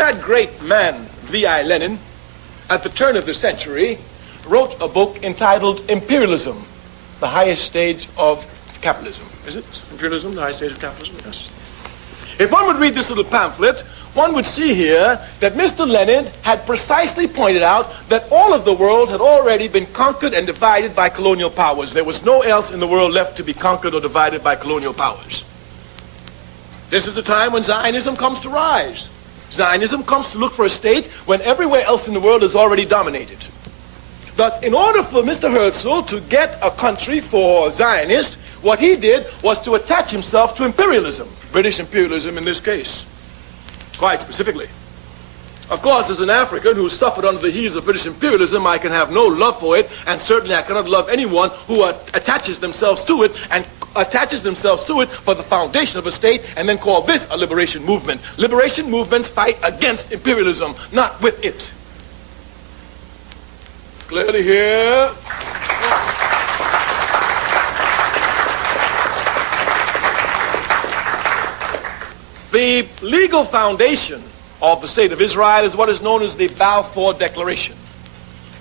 That great man, V.I. Lenin, at the turn of the century, wrote a book entitled Imperialism, the highest stage of capitalism. Is it? Imperialism, the highest stage of capitalism? Yes. If one would read this little pamphlet, one would see here that Mr. Lenin had precisely pointed out that all of the world had already been conquered and divided by colonial powers. There was no else in the world left to be conquered or divided by colonial powers. This is the time when Zionism comes to rise. Zionism comes to look for a state when everywhere else in the world is already dominated. Thus, in order for Mr. Herzl to get a country for Zionists, what he did was to attach himself to imperialism, British imperialism in this case, quite specifically. Of course, as an African who suffered under the heels of British imperialism, I can have no love for it, and certainly I cannot love anyone who attaches themselves to it and attaches themselves to it for the foundation of a state and then call this a liberation movement. Liberation movements fight against imperialism, not with it. Clearly here. Yes. The legal foundation of the State of Israel is what is known as the Balfour Declaration.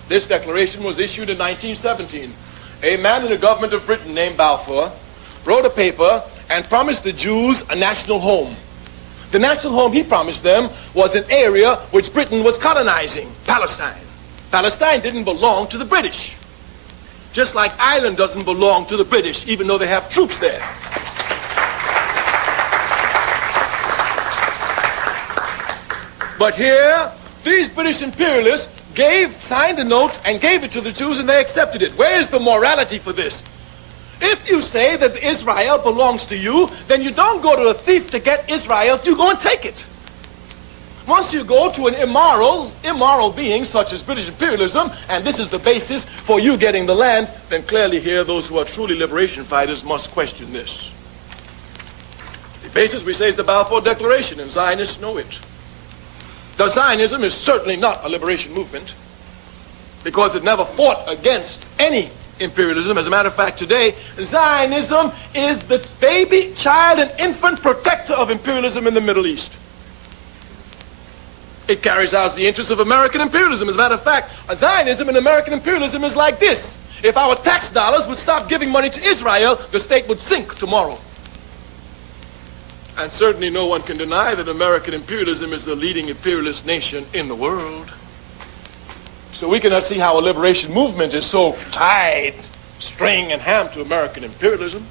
This declaration was issued in 1917. A man in the government of Britain named Balfour wrote a paper and promised the Jews a national home. The national home he promised them was an area which Britain was colonizing, Palestine. Palestine didn't belong to the British, just like Ireland doesn't belong to the British, even though they have troops there. But here, these British imperialists signed a note and gave it to the Jews, and they accepted it. Where is the morality for this? If you say that Israel belongs to you, then you don't go to a thief to get Israel, you go and take it. Once you go to an immoral being such as British imperialism, and this is the basis for you getting the land, then clearly here those who are truly liberation fighters must question this. The basis, we say, is the Balfour Declaration, and Zionists know it. The Zionism is certainly not a liberation movement because it never fought against any imperialism. As a matter of fact, today, Zionism is the baby, child, and infant protector of imperialism in the Middle East. It carries out the interests of American imperialism. As a matter of fact, Zionism and American imperialism is like this. If our tax dollars would stop giving money to Israel, the state would sink tomorrow. And certainly no one can deny that American imperialism is the leading imperialist nation in the world. So we cannot see how a liberation movement is so tied, string and ham to American imperialism.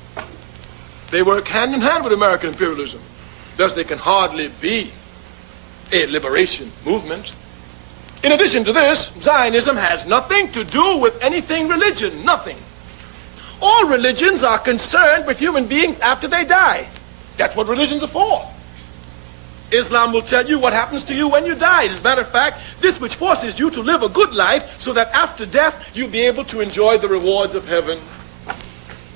They work hand in hand with American imperialism. Thus they can hardly be a liberation movement. In addition to this, Zionism has nothing to do with anything religion, nothing. All religions are concerned with human beings after they die. That's what religions are for. Islam will tell you what happens to you when you die. As a matter of fact, this which forces you to live a good life so that after death you'll be able to enjoy the rewards of heaven.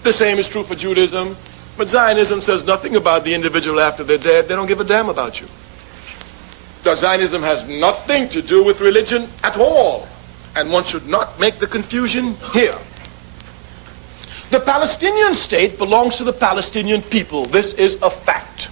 The same is true for Judaism. But Zionism says nothing about the individual after they're dead. They don't give a damn about you. The Zionism has nothing to do with religion at all. And one should not make the confusion here. The Palestinian state belongs to the Palestinian people. This is a fact.